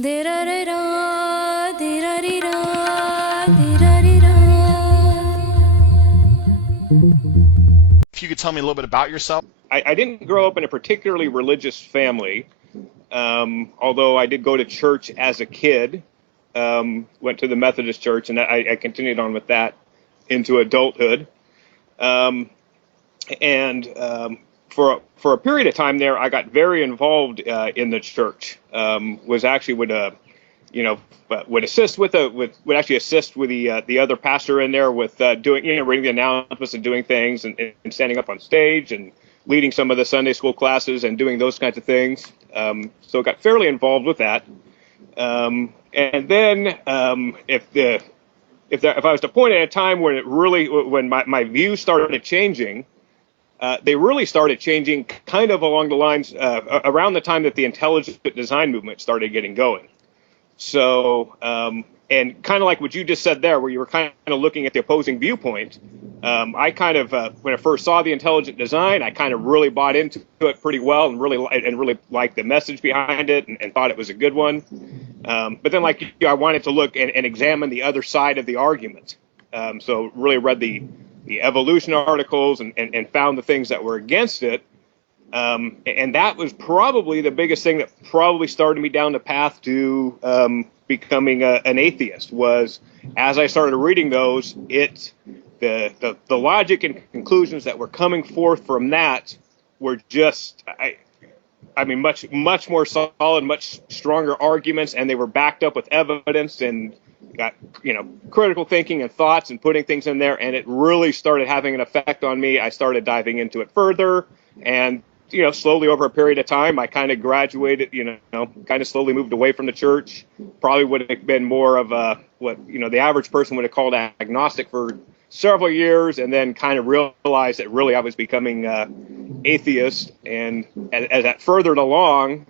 If you could tell me a little bit about yourself. I didn't grow up in a particularly religious family, although I did go to church as a kid. Went to the Methodist church, and I continued on with that into adulthood. For a period of time there, I got very involved in the church. Was actually would assist with the other pastor in there with doing reading the announcements and doing things and standing up on stage and leading some of the Sunday school classes and doing those kinds of things. So I got fairly involved with that. And then if I was to point at a time when my views started changing, they really started changing kind of along the lines around the time that the intelligent design movement started getting going. So, and kind of like what you just said there, where you were kind of looking at the opposing viewpoint, I kind of, when I first saw the intelligent design, I kind of really bought into it pretty well and really liked the message behind it and thought it was a good one. But then, I wanted to look and examine the other side of the argument. So really read the evolution articles and found the things that were against it. And that was probably the biggest thing that probably started me down the path to becoming an atheist. Was as I started reading those, the logic and conclusions that were coming forth from that were just, I mean, much more solid, much stronger arguments, and they were backed up with evidence and got critical thinking and thoughts and putting things in there, and it really started having an effect on me. I started diving into it further, and slowly over a period of time, I kind of graduated, kind of slowly moved away from the church. Probably would have been more of what the average person would have called agnostic for several years, and then kind of realized that really I was becoming atheist. And as that furthered along,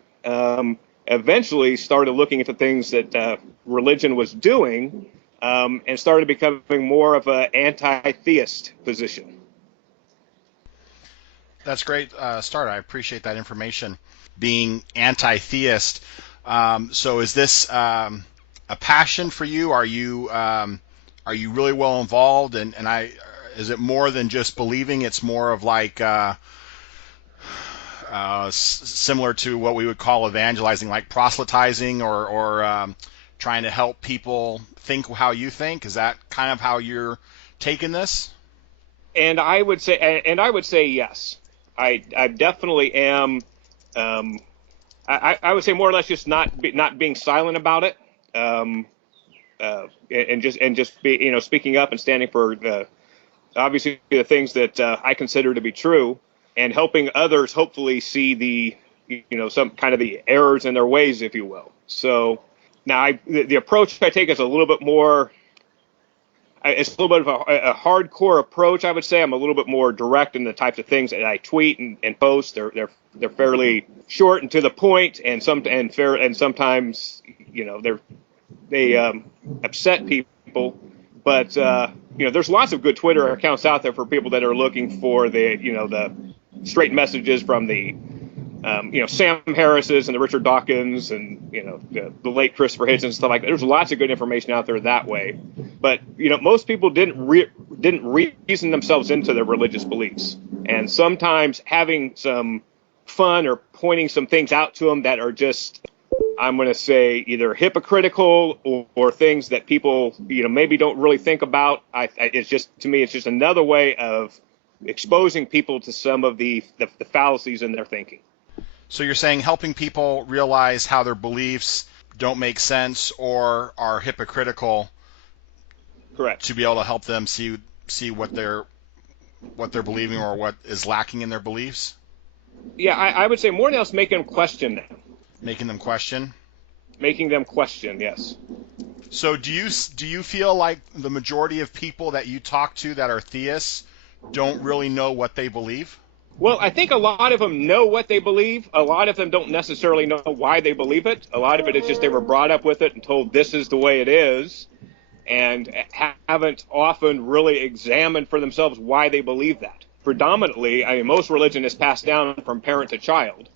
eventually started looking at the things that religion was doing, and started becoming more of an anti-theist position. That's great start. I appreciate that information. Being anti-theist, so is this a passion for you? Are you really well involved? And is it more than just believing? It's more of like similar to what we would call evangelizing, like proselytizing or trying to help people think how you think. Is that kind of how you're taking this? And I would say yes. I definitely am. I would say more or less just not being silent about it, and just be speaking up and standing for obviously the things that I consider to be true, and helping others hopefully see the some kind of the errors in their ways, if you will. So now the approach I take is a little bit more. It's a little bit of a hardcore approach, I would say. I'm a little bit more direct in the types of things that I tweet and post. They're fairly short and to the point, and sometimes they upset people. But there's lots of good Twitter accounts out there for people that are looking for the straight messages from the Sam Harris's and the Richard Dawkins and the late Christopher Hitchens and stuff like that. There's lots of good information out there that way. But most people didn't reason themselves into their religious beliefs, and sometimes having some fun or pointing some things out to them that are just, I'm going to say, either hypocritical or things that people maybe don't really think about. It's just, to me, it's just another way of exposing people to some of the fallacies in their thinking. So you're saying helping people realize how their beliefs don't make sense or are hypocritical. Correct. To be able to help them see what they're believing or what is lacking in their beliefs. Yeah, I would say more than else, making them question them. Making them question. Making them question, yes. So do you feel like the majority of people that you talk to that are theists don't really know what they believe? Well, I think a lot of them know what they believe. A lot of them don't necessarily know why they believe it. A lot of it is just they were brought up with it and told this is the way it is, and haven't often really examined for themselves why they believe that. Predominantly, most religion is passed down from parent to child,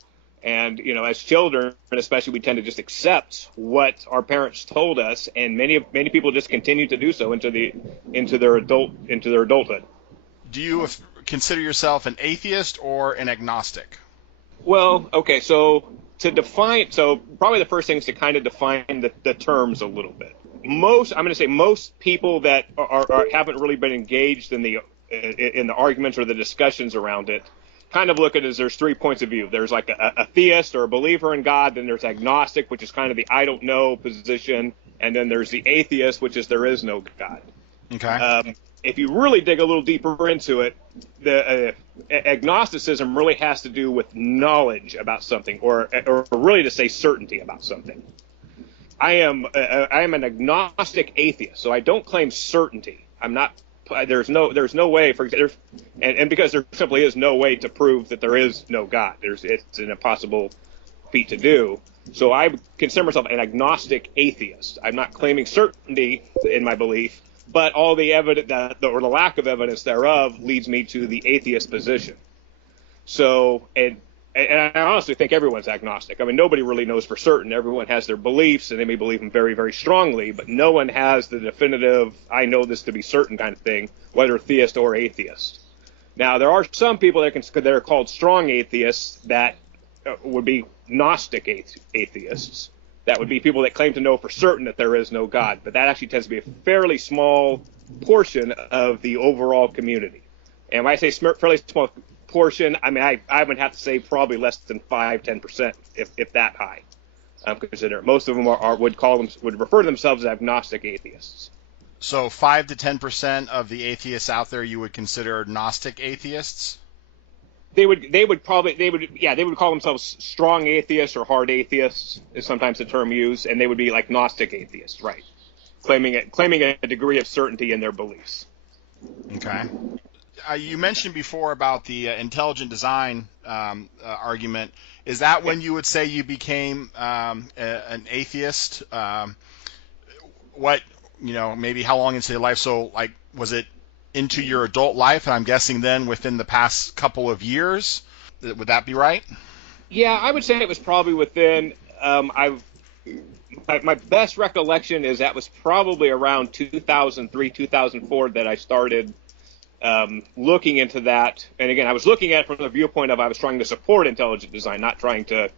And, as children, especially, we tend to just accept what our parents told us, and many people just continue to do so into their adulthood. Do you consider yourself an atheist or an agnostic? Well, okay, so probably the first thing is to kind of define the terms a little bit. I'm going to say most people that haven't really been engaged in the arguments or the discussions around it kind of look at it as there's 3 points of view. There's like a theist or a believer in God, then there's agnostic, which is kind of the I don't know position, and then there's the atheist, which is there is no God. Okay. If you really dig a little deeper into it, the agnosticism really has to do with knowledge about something, or really to say certainty about something. I am an agnostic atheist, so I don't claim certainty. I'm not. There's no way and because there simply is no way to prove that there is no God. It's an impossible feat to do. So I consider myself an agnostic atheist. I'm not claiming certainty in my belief, but all the evidence or the lack of evidence thereof leads me to the atheist position. So and I honestly think everyone's agnostic. I mean, nobody really knows for certain. Everyone has their beliefs, and they may believe them very, very strongly, but no one has the definitive, I know this to be certain kind of thing, whether theist or atheist. Now, there are some people that are called strong atheists that would be gnostic atheists. That would be people that claim to know for certain that there is no God, but that actually tends to be a fairly small portion of the overall community. And when I say fairly small portion, I mean, I would have to say probably less than 5-10%, if that high. Consider most of them would refer to themselves as agnostic atheists. So 5 to 10% of the atheists out there you would consider Gnostic atheists? They would call themselves strong atheists or hard atheists is sometimes the term used, and they would be like Gnostic atheists, right? Claiming a degree of certainty in their beliefs. Okay. You mentioned before about the intelligent design argument. Is that when you would say you became an atheist? Maybe how long into your life? So, like, was it into your adult life? And I'm guessing then within the past couple of years. Would that be right? Yeah, I would say it was probably within. My best recollection is that was probably around 2003, 2004 that I started looking into that. And again, I was looking at it from the viewpoint of I was trying to support intelligent design, not trying to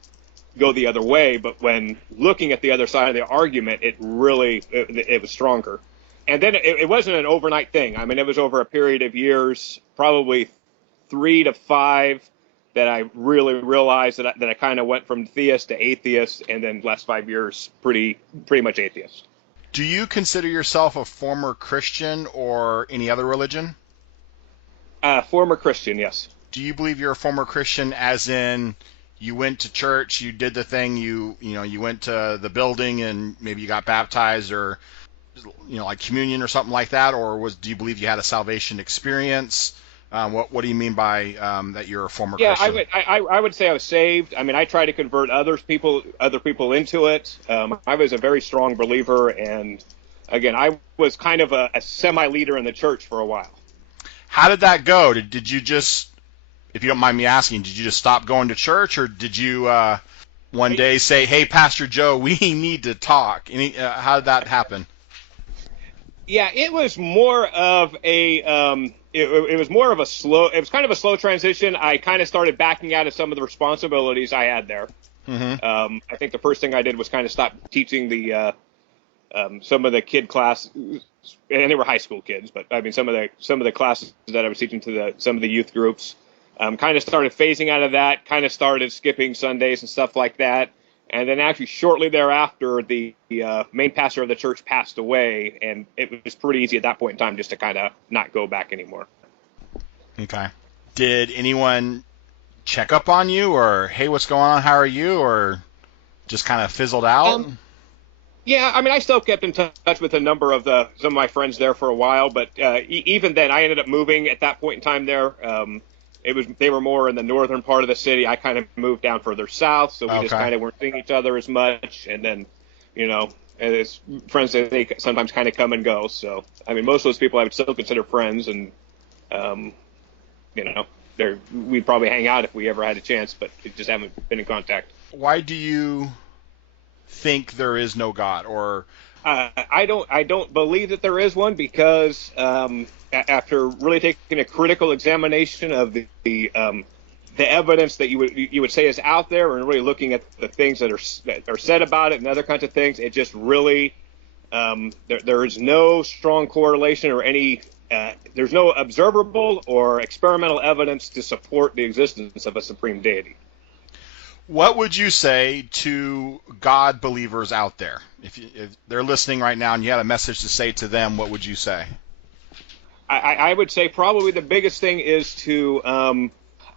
go the other way. But when looking at the other side of the argument, it was stronger. And then it wasn't an overnight thing. I mean, it was over a period of years, probably 3 to 5, that I really realized that I kind of went from theist to atheist, and then last 5 years, pretty much atheist. Do you consider yourself a former Christian or any other religion? Former Christian, yes. Do you believe you're a former Christian as in you went to church, you did the thing, you went to the building and maybe you got baptized or like communion or something like that, or do you believe you had a salvation experience? What do you mean by that you're a former Christian? Yeah, I would say I was saved. I mean, I try to convert other people into it. I was a very strong believer, and again, I was kind of a semi-leader in the church for a while. How did that go? Did you just, if you don't mind me asking, did you just stop going to church, or did you one day say, "Hey, Pastor Joe, we need to talk"? How did that happen? Yeah, it was more of a it was more of a slow. It was kind of a slow transition. I kind of started backing out of some of the responsibilities I had there. Mm-hmm. I think the first thing I did was kind of stop teaching the some of the kid class, and they were high school kids, but I mean some of the classes that I was teaching to some of the youth groups. Kind of started phasing out of that. Kind of started skipping Sundays and stuff like that. And then actually shortly thereafter, the main pastor of the church passed away, and it was pretty easy at that point in time just to kind of not go back anymore. Okay. Did anyone check up on you, or, hey, what's going on, how are you, or just kind of fizzled out? Yeah, I mean, I still kept in touch with a number of some of my friends there for a while, but even then, I ended up moving at that point in time there. They were more in the northern part of the city. I kind of moved down further south, so we just kind of weren't seeing each other as much. And then, as friends, they sometimes kind of come and go. So, I mean, most of those people I would still consider friends, and, we'd probably hang out if we ever had a chance, but we just haven't been in contact. Why do you think there is no God? Or I don't believe that there is one because after really taking a critical examination of the evidence that you would say is out there, and really looking at the things that are said about it and other kinds of things, it just really there is no strong correlation or any there's no observable or experimental evidence to support the existence of a supreme deity. what would you say to God believers out there? If they're listening right now and you had a message to say to them, what would you say? I would say probably the biggest thing is to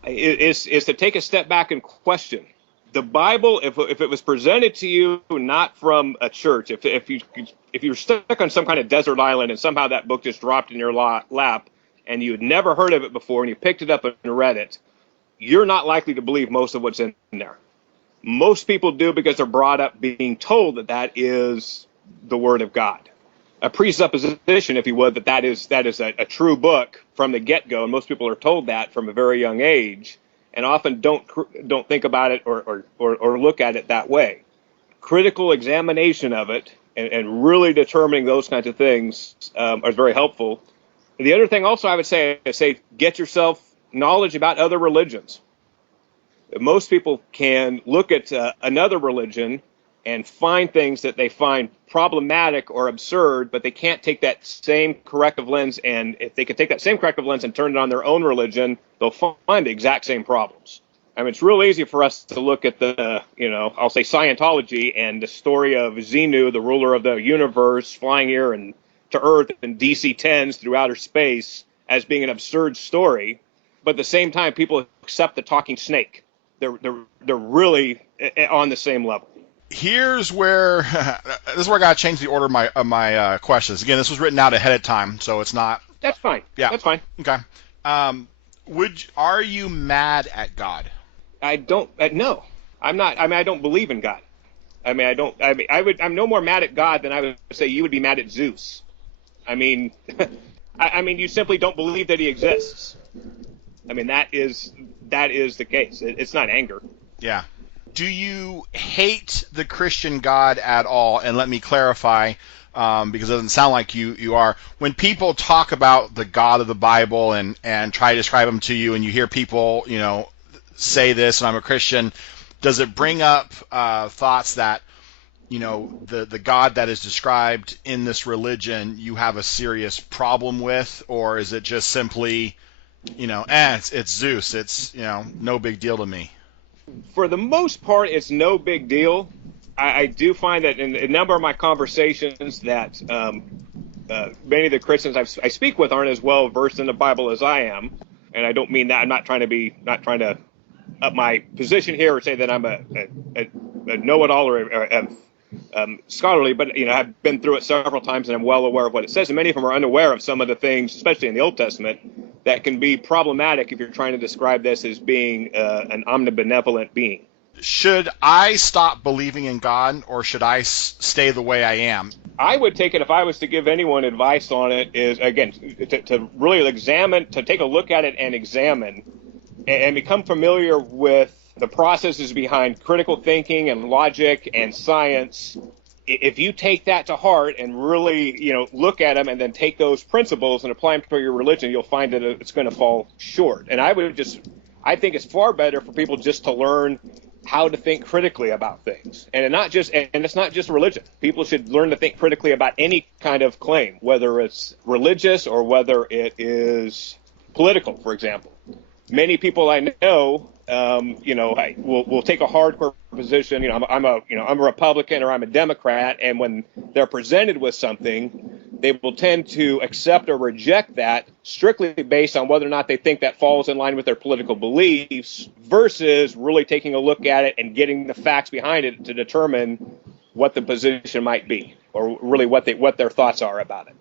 take a step back and question the Bible. If it was presented to you not from a church, if you're stuck on some kind of desert island and somehow that book just dropped in your lap and you had never heard of it before and you picked it up and read it, you're not likely to believe most of what's in there. Most people do because they're brought up being told that that is the Word of God. A presupposition, if you would, that is a true book from the get-go, and most people are told that from a very young age, and often don't think about it or look at it that way. Critical examination of it and really determining those kinds of things are very helpful. And the other thing also I would say is get yourself knowledge about other religions. Most people can look at another religion and find things that they find problematic or absurd, but they can't take that same corrective lens, and if they could take that same corrective lens and turn it on their own religion, they'll find the exact same problems. I mean, it's real easy for us to look at I'll say Scientology and the story of Xenu, the ruler of the universe, flying here and to Earth in DC-10s through outer space as being an absurd story, but at the same time, people accept the talking snake. They're really on the same level. Here's where this is where I got to change the order of my questions. Again, this was written out ahead of time, so it's not. That's fine. Yeah, that's fine. Okay. Are you mad at God? I don't. No, I'm not. I mean, I don't believe in God. I mean, I don't. I'm no more mad at God than I would say you would be mad at Zeus. I mean, you simply don't believe that he exists. I mean, that is the case. It's not anger. Yeah. Do you hate the Christian God at all? And let me clarify, because it doesn't sound like you are. When people talk about the God of the Bible and try to describe him to you, and you hear people, say this, and I'm a Christian, does it bring up thoughts that, the God that is described in this religion you have a serious problem with? Or is it just simply, it's Zeus, it's, no big deal to me? For the most part, it's no big deal. I do find that in a number of my conversations that many of the Christians I speak with aren't as well versed in the Bible as I am, and I don't mean that. I'm not trying to up my position here or say that I'm a know-it-all or scholarly, but I've been through it several times and I'm well aware of what it says. And many of them are unaware of some of the things, especially in the Old Testament, that can be problematic if you're trying to describe this as being an omnibenevolent being. Should I stop believing in God, or should I stay the way I am? I would take it, if I was to give anyone advice on it, is, again, to really examine, to take a look at it and examine, and become familiar with the processes behind critical thinking and logic and science. If you take that to heart and really, look at them and then take those principles and apply them to your religion, you'll find that it's going to fall short. And I think it's far better for people just to learn how to think critically about things. And it's not just religion. People should learn to think critically about any kind of claim, whether it's religious or whether it is political, for example. Many people I know, will take a hardcore position. I'm a Republican or I'm a Democrat, and when they're presented with something, they will tend to accept or reject that strictly based on whether or not they think that falls in line with their political beliefs, versus really taking a look at it and getting the facts behind it to determine what the position might be, or really what their thoughts are about it.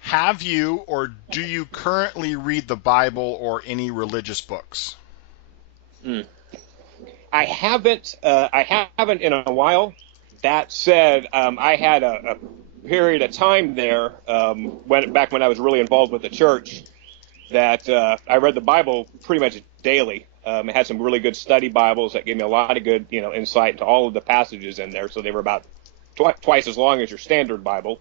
Have you, or do you currently read the Bible or any religious books? I haven't in a while. That said, I had a period of time there back when I was really involved with the church that I read the Bible pretty much daily. It had some really good study Bibles that gave me a lot of good, insight into all of the passages in there. So they were about twice as long as your standard Bible.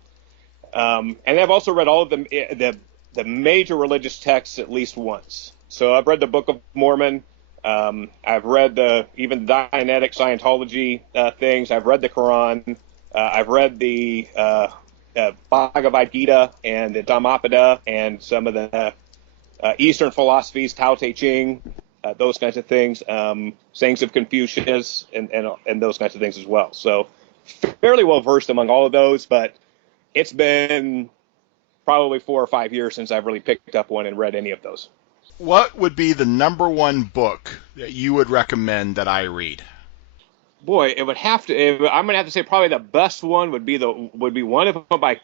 And I've also read all of the major religious texts at least once. So I've read the Book of Mormon. I've read even the Dianetic Scientology things. I've read the Quran. I've read the Bhagavad Gita and the Dhammapada and some of the Eastern philosophies, Tao Te Ching, those kinds of things, sayings of Confucius, and those kinds of things as well. So fairly well versed among all of those, but it's been probably 4 or 5 years since I've really picked up one and read any of those. What would be the number one book that you would recommend that I read? Boy, it would have to. I'm going to have to say probably the best one would be one of them by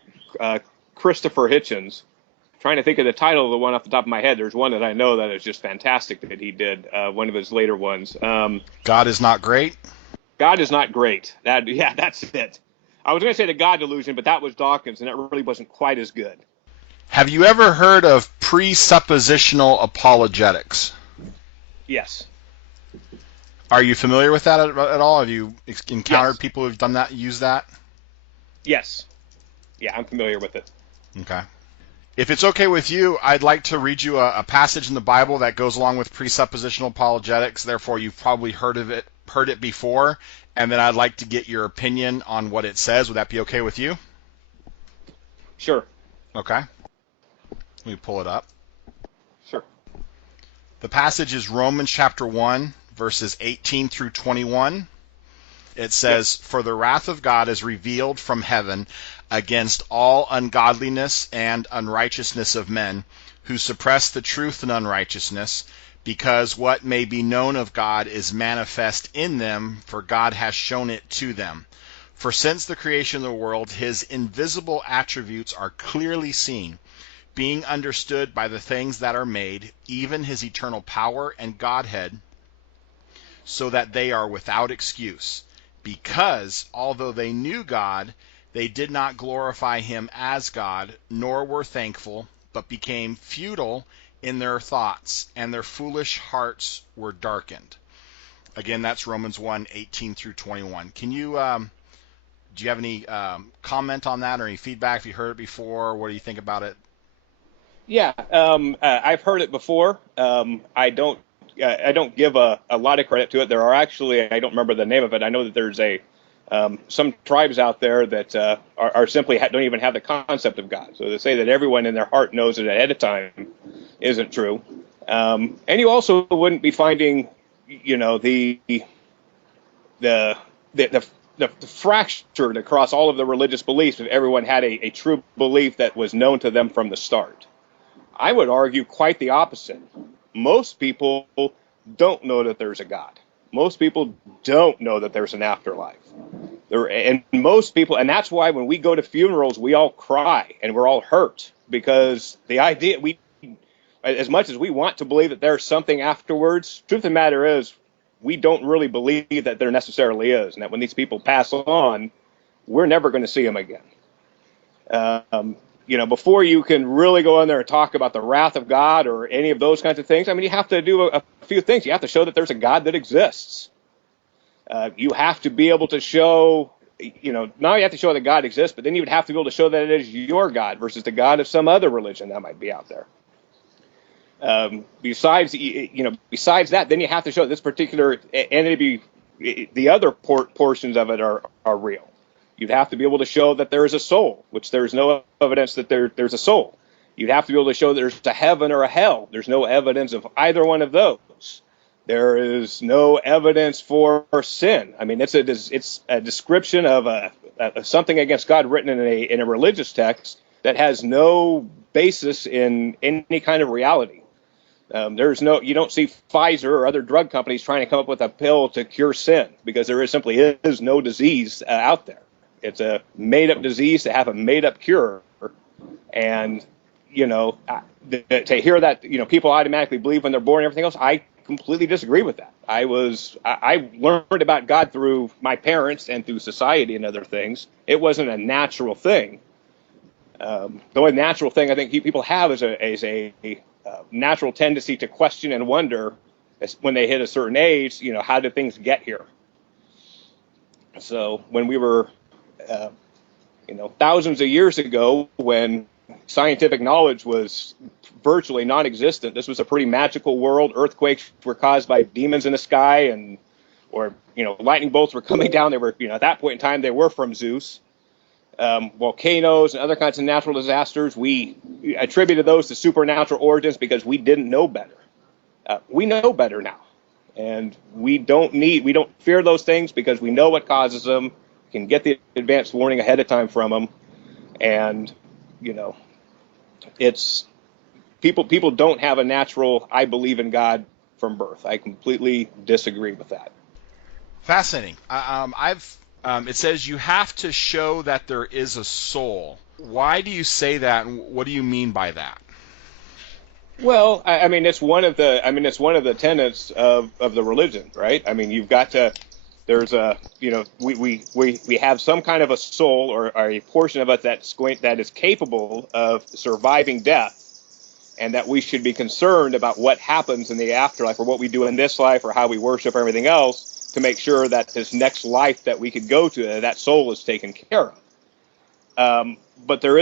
Christopher Hitchens. I'm trying to think of the title of the one off the top of my head. There's one that I know that is just fantastic that he did. One of his later ones. God is Not Great. God is Not Great. That's it. I was going to say the God Delusion, but that was Dawkins, and that really wasn't quite as good. Have you ever heard of presuppositional apologetics? Yes. Are you familiar with that at all? Have you encountered Yes. people who've done that, used that? Yes. Yeah, I'm familiar with it. Okay. If it's okay with you, I'd like to read you a passage in the Bible that goes along with presuppositional apologetics. Therefore, you've probably heard it before, and then I'd like to get your opinion on what it says. Would that be okay with you? Sure. Okay. Let me pull it up. Sure. The passage is Romans chapter 1, verses 18 through 21. It says, "For the wrath of God is revealed from heaven against all ungodliness and unrighteousness of men, who suppress the truth in unrighteousness, because what may be known of God is manifest in them, for God has shown it to them. For since the creation of the world, his invisible attributes are clearly seen, being understood by the things that are made, even his eternal power and Godhead, so that they are without excuse. Because, although they knew God, they did not glorify him as God, nor were thankful, but became futile in their thoughts, and their foolish hearts were darkened." Again, that's Romans 1, 18 through 21. Can you, do you have any comment on that or any feedback? Have you heard it before? What do you think about it? Yeah, I've heard it before. I don't give a lot of credit to it. There are actually, I don't remember the name of it. I know that there's some tribes out there that are simply don't even have the concept of God. So to say that everyone in their heart knows it ahead of time isn't true. And you also wouldn't be finding, the fractured across all of the religious beliefs if everyone had a true belief that was known to them from the start. I would argue quite the opposite. Most people don't know that there's a God. Most people don't know that there's an afterlife. And most people, and that's why when we go to funerals, we all cry and we're all hurt, because the idea, as much as we want to believe that there's something afterwards, truth of the matter is we don't really believe that there necessarily is, and that when these people pass on, we're never going to see them again. Before you can really go in there and talk about the wrath of God or any of those kinds of things, you have to do a few things. You have to show that there's a God that exists. You have to be able to show, now you have to show that God exists, but then you would have to be able to show that it is your God versus the God of some other religion that might be out there. Besides that, then you have to show that this particular entity, the other portions of it are real. You'd have to be able to show that there is a soul, which there's no evidence that there's a soul. You'd have to be able to show that there's a heaven or a hell. There's no evidence of either one of those. There is no evidence for sin. It's a description of something against God written in a religious text that has no basis in any kind of reality. You don't see Pfizer or other drug companies trying to come up with a pill to cure sin, because there simply is no disease out there. It's a made-up disease to have a made-up cure. And, to hear that, people automatically believe when they're born and everything else, I completely disagree with that. I learned about God through my parents and through society and other things. It wasn't a natural thing. The only natural thing I think people have is a natural tendency to question and wonder when they hit a certain age, how did things get here? So when we were, thousands of years ago, when scientific knowledge was virtually non-existent, this was a pretty magical world. Earthquakes were caused by demons in the sky, or lightning bolts were coming down. They were, at that point in time, they were from Zeus. Volcanoes and other kinds of natural disasters, we attributed those to supernatural origins because we didn't know better. We know better now, and we don't fear those things because we know what causes them, can get the advanced warning ahead of time from them, and it's people don't have a natural "I believe in God" from birth. I completely disagree with that. Fascinating. It says you have to show that there is a soul. Why do you say that, and what do you mean by that? Well, it's one of the tenets of the religion, right? I mean, you've got to. There's we have some kind of a soul or a portion of us that is capable of surviving death, and that we should be concerned about what happens in the afterlife, or what we do in this life, or how we worship, or everything else, to make sure that this next life that we could go to, that soul is taken care of. But there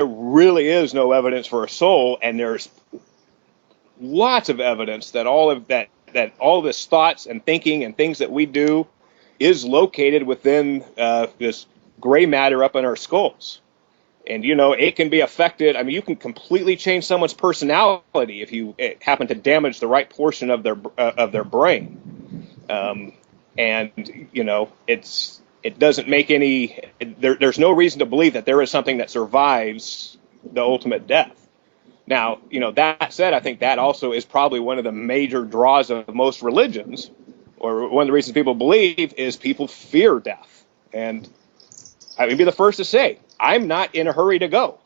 really is no evidence for a soul, and there's lots of evidence that all of this thoughts and thinking and things that we do is located within this gray matter up in our skulls. And, it can be affected. I mean, you can completely change someone's personality if you happen to damage the right portion of their brain. It doesn't make there's no reason to believe that there is something that survives the ultimate death. Now, that said, I think that also is probably one of the major draws of most religions, or one of the reasons people believe, is people fear death. And I would be the first to say, I'm not in a hurry to go.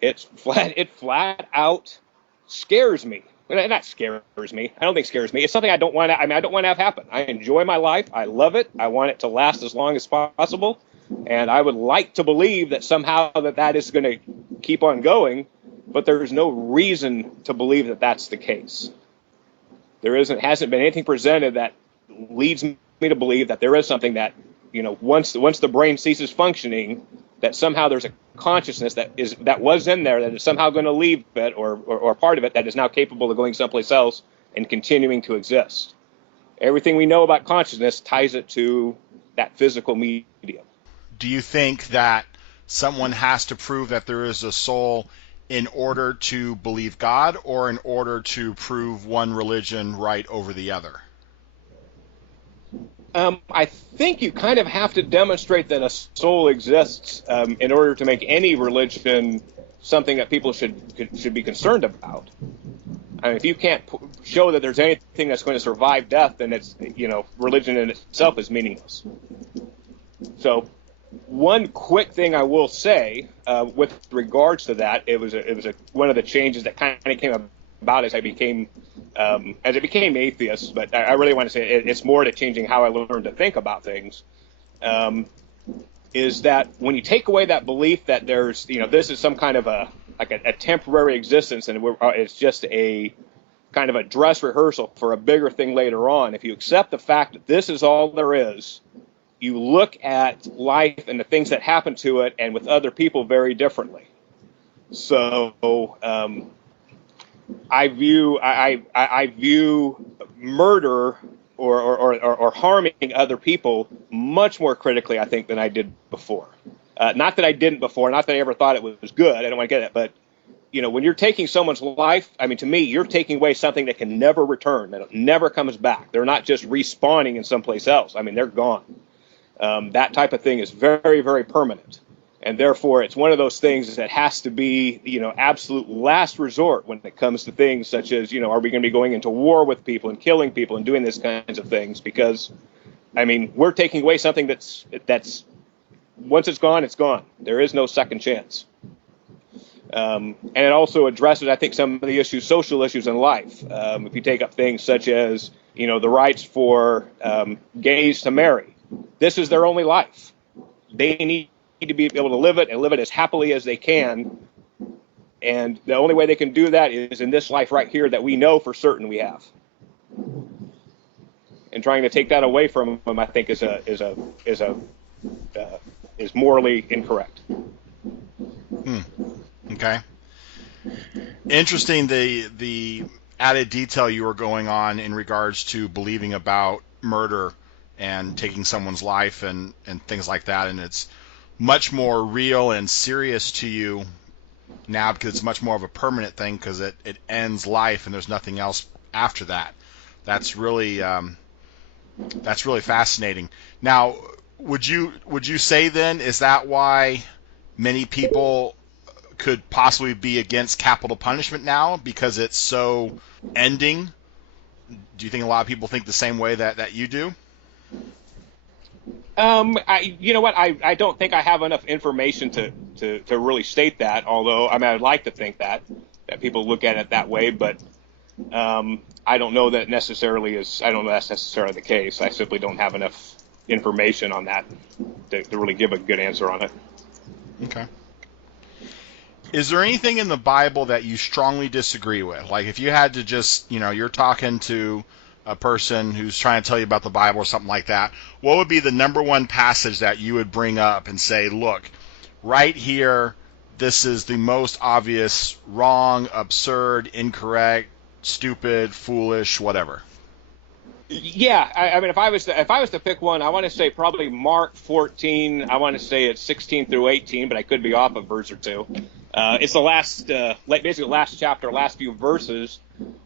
It flat out scares me. Well, not scares me. I don't think scares me. It's something I don't want to. I don't want to have happen. I enjoy my life. I love it. I want it to last as long as possible, and I would like to believe that somehow that is going to keep on going. But there's no reason to believe that that's the case. Hasn't been anything presented that leads me to believe that there is something that, once the brain ceases functioning, that somehow there's a consciousness that was in there that is somehow going to leave it, or part of it that is now capable of going someplace else and continuing to exist. Everything we know about consciousness ties it to that physical medium. Do you think that someone has to prove that there is a soul in order to believe God, or in order to prove one religion right over the other? I think you kind of have to demonstrate that a soul exists in order to make any religion something that people should be concerned about. I mean, if you can't show that there's anything that's going to survive death, then it's religion in itself is meaningless. So, one quick thing I will say with regards to that, it was one of the changes that kind of came about as I became atheist, but I really want to say it's more to changing how I learned to think about things, is that when you take away that belief that there's, this is some kind of a temporary existence, and it's just a kind of a dress rehearsal for a bigger thing later on, if you accept the fact that this is all there is, you look at life and the things that happen to it and with other people very differently. So, I view murder or harming other people much more critically, I think, than I did before. Not that I didn't before, not that I ever thought it was good. I don't want to get it, but when you're taking someone's life, I mean, to me, you're taking away something that can never return, that never comes back. They're not just respawning in someplace else. I mean, they're gone. That type of thing is very, very permanent. And therefore, it's one of those things that has to be, absolute last resort when it comes to things such as, are we going to be going into war with people and killing people and doing these kinds of things? Because, I mean, we're taking away something that's once it's gone, it's gone. There is no second chance. And it also addresses, I think, some of the social issues in life. If you take up things such as, the rights for gays to marry, this is their only life. They need to be able to live it and live it as happily as they can. And the only way they can do that is in this life right here that we know for certain we have. And trying to take that away from them, I think, is morally incorrect. Okay. Interesting, the added detail you were going on in regards to believing about murder and taking someone's life and things like that, and it's much more real and serious to you now because it's much more of a permanent thing because it ends life and there's nothing else after that. That's really fascinating. Now, would you say then, is that why many people could possibly be against capital punishment now because it's so ending? Do you think a lot of people think the same way that you do? You know what? I don't think I have enough information to really state that. Although I'd like to think that people look at it that way, but I don't know that necessarily is. I don't know that's necessarily the case. I simply don't have enough information on that to really give a good answer on it. Okay. Is there anything in the Bible that you strongly disagree with? Like if you had to just, you're talking to a person who's trying to tell you about the Bible or something like that, what would be the number one passage that you would bring up and say, look, right here, this is the most obvious wrong, absurd, incorrect, stupid, foolish, whatever? Yeah, if I was to pick one, I want to say probably Mark 14. I want to say it's 16 through 18, but I could be off a verse or two. It's the last, basically the last chapter, last few verses,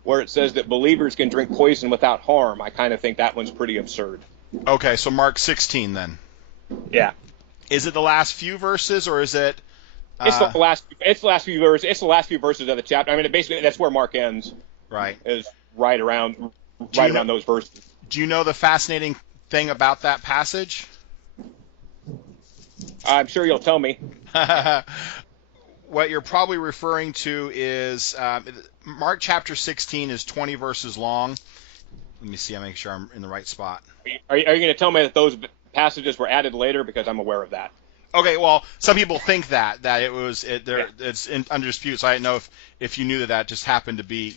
where it says that believers can drink poison without harm. I kind of think that one's pretty absurd. Okay, so Mark 16 then. Yeah. Is it the last few verses, or is it? It's the last. It's the last few verses. It's the last few verses of the chapter. Basically, that's where Mark ends. Right. Is right around those verses. Do you know the fascinating thing about that passage? I'm sure you'll tell me. What you're probably referring to is Mark chapter 16 is 20 verses long. Let me see. I make sure I'm in the right spot. Are you going to tell me that those passages were added later? Because I'm aware of that. Okay. Well, some people think that it's under dispute. So I didn't know if you knew that just happened to be,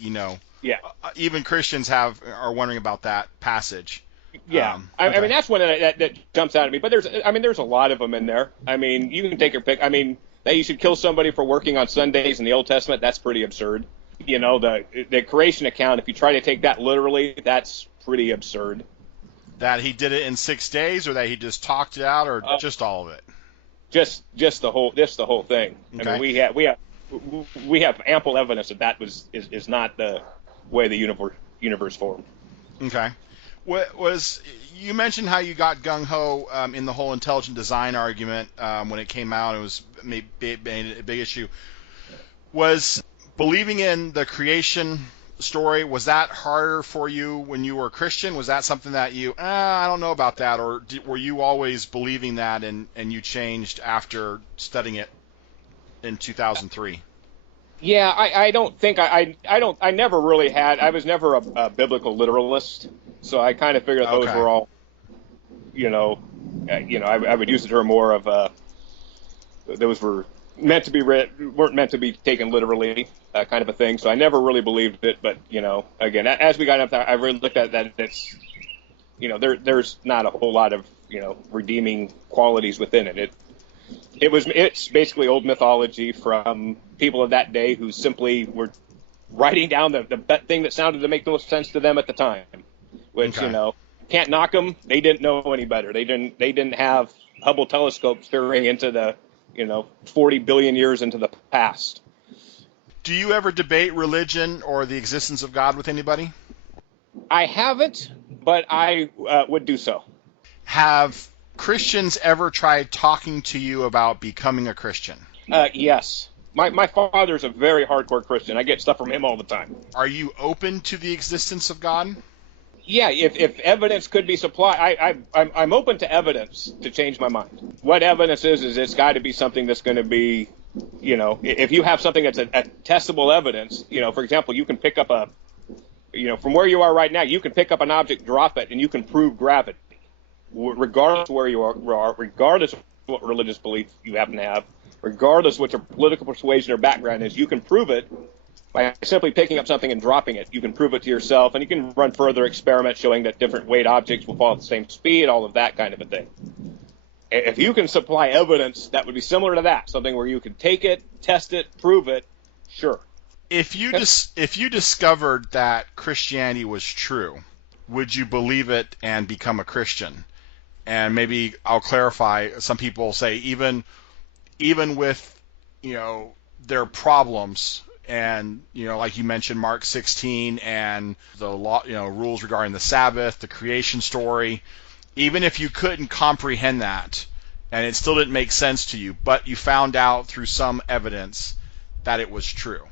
Yeah. Even Christians are wondering about that passage. Yeah. Okay. That's one that jumps out at me. But there's a lot of them in there. You can take your pick. That you should kill somebody for working on Sundays in the Old Testament, that's pretty absurd. The creation account, if you try to take that literally, that's pretty absurd. That he did it in 6 days, or that he just talked it out, or just all of it? Just the whole thing. Okay. We have ample evidence that is not the way the universe formed. Okay. You mentioned how you got gung-ho in the whole intelligent design argument when it came out. It was made a big issue. Was believing in the creation story, was that harder for you when you were a Christian? Was that something that you, I don't know about that, or were you always believing that and you changed after studying it in 2003? Yeah, I don't think I never really had. I was never a biblical literalist, so I kind of figured those were all, I would use the term more of those were weren't meant to be taken literally, kind of a thing. So I never really believed it. But again, as we got up there, I really looked at that. It's there's not a whole lot of redeeming qualities within it. It's basically old mythology from people of that day who simply were writing down the thing that sounded to make the most sense to them at the time, which can't knock them. They didn't know any better. They didn't have Hubble telescopes peering into the 40 billion years into the past. Do you ever debate religion or the existence of God with anybody? I haven't, but I would do so. Have Christians ever tried talking to you about becoming a Christian? Yes. My father's a very hardcore Christian. I get stuff from him all the time. Are you open to the existence of God? Yeah, if evidence could be supplied, I'm open to evidence to change my mind. What evidence is it's got to be something that's going to be, if you have something that's a testable evidence, for example, you can pick up from where you are right now, you can pick up an object, drop it, and you can prove gravity. regardless of where you are, regardless of what religious belief you happen to have, regardless of what your political persuasion or background is, you can prove it by simply picking up something and dropping it. You can prove it to yourself, and you can run further experiments showing that different weight objects will fall at the same speed, all of that kind of a thing. If you can supply evidence that would be similar to that, something where you can take it, test it, prove it, sure. If you discovered that Christianity was true, would you believe it and become a Christian? And maybe I'll clarify. Some people say even with their problems, and like you mentioned Mark 16 and the law, rules regarding the Sabbath, the creation story, even if you couldn't comprehend that and it still didn't make sense to you, but you found out through some evidence that it was true,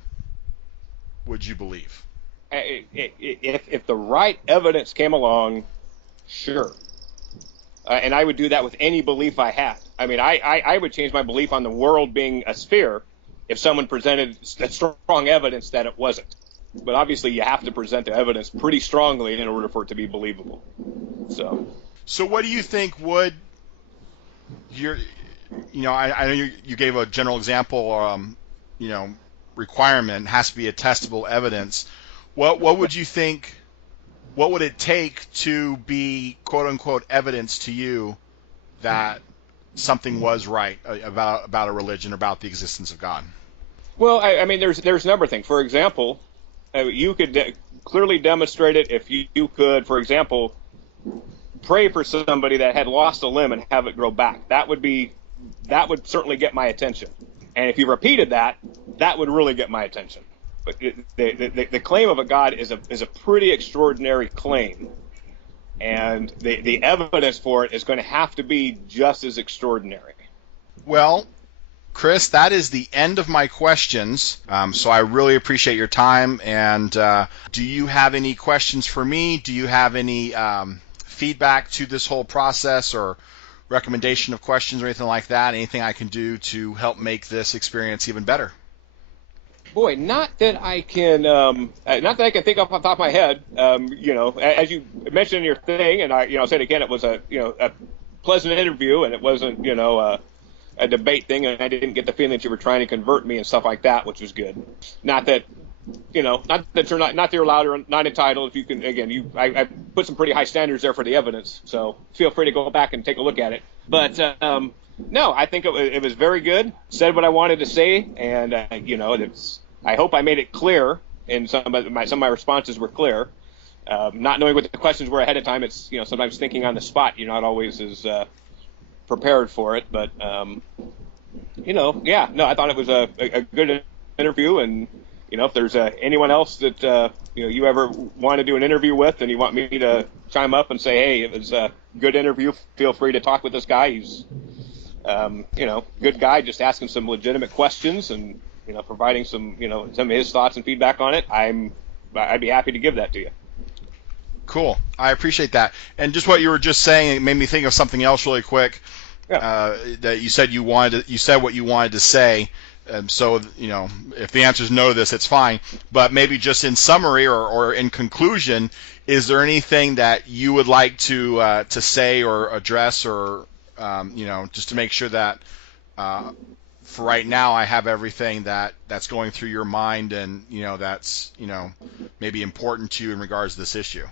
would you believe? If the right evidence came along, sure. And I would do that with any belief I had. I mean, I would change my belief on the world being a sphere if someone presented strong evidence that it wasn't. But obviously, you have to present the evidence pretty strongly in order for it to be believable. So what do you think would I know you gave a general example, requirement has to be a testable evidence. What would you think? What would it take to be quote unquote evidence to you that something was right about a religion, about the existence of God? Well, I mean, there's a number of things. For example, you could clearly demonstrate it if you could, for example, pray for somebody that had lost a limb and have it grow back. That would certainly get my attention. And if you repeated that, that would really get my attention. But the claim of a God is a pretty extraordinary claim, and the evidence for it is going to have to be just as extraordinary. Well, Chris, that is the end of my questions. So I really appreciate your time. And do you have any questions for me? Do you have any feedback to this whole process or recommendation of questions or anything like that? Anything I can do to help make this experience even better? Boy, not that I can think off the top of my head. As you mentioned in your thing, and I said again, it was a pleasant interview, and it wasn't a debate thing, and I didn't get the feeling that you were trying to convert me and stuff like that, which was good. Not that you're allowed or not entitled. If you can, again, I put some pretty high standards there for the evidence, so feel free to go back and take a look at it. But no, I think it was very good. Said what I wanted to say, and I hope I made it clear, and some of my responses were clear. Not knowing what the questions were ahead of time, it's sometimes thinking on the spot. You're not always as prepared for it, but I thought it was a good interview, and if there's anyone else that you ever want to do an interview with, and you want me to chime up and say, hey, it was a good interview, feel free to talk with this guy. He's good guy, just asking some legitimate questions and providing some some of his thoughts and feedback on it. I'd be happy to give that to you. Cool. I appreciate that. And just what you were just saying, it made me think of something else really quick. Yeah. That you said you said what you wanted to say. So if the answer is no to this, it's fine. But maybe just in summary or in conclusion, is there anything that you would like to say or address or just to make sure that for right now I have everything that's going through your mind and that's maybe important to you in regards to this issue?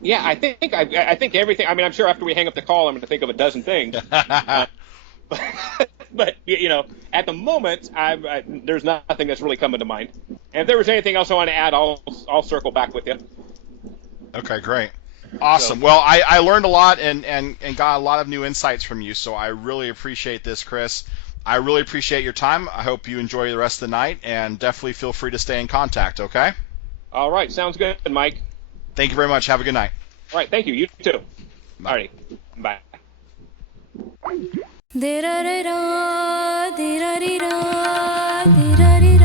Yeah, I think everything. I mean, I'm sure after we hang up the call, I'm going to think of a dozen things. But at the moment, there's nothing that's really coming to mind. And if there was anything else I want to add, I'll circle back with you. Okay, great. Awesome. Well, I learned a lot and got a lot of new insights from you, so I really appreciate this, Chris. I really appreciate your time. I hope you enjoy the rest of the night, and definitely feel free to stay in contact, okay? All right. Sounds good, Mike. Thank you very much. Have a good night. All right. Thank you. You too. Bye. All right. Bye. Dira-dira, dira-dira, dira-dira.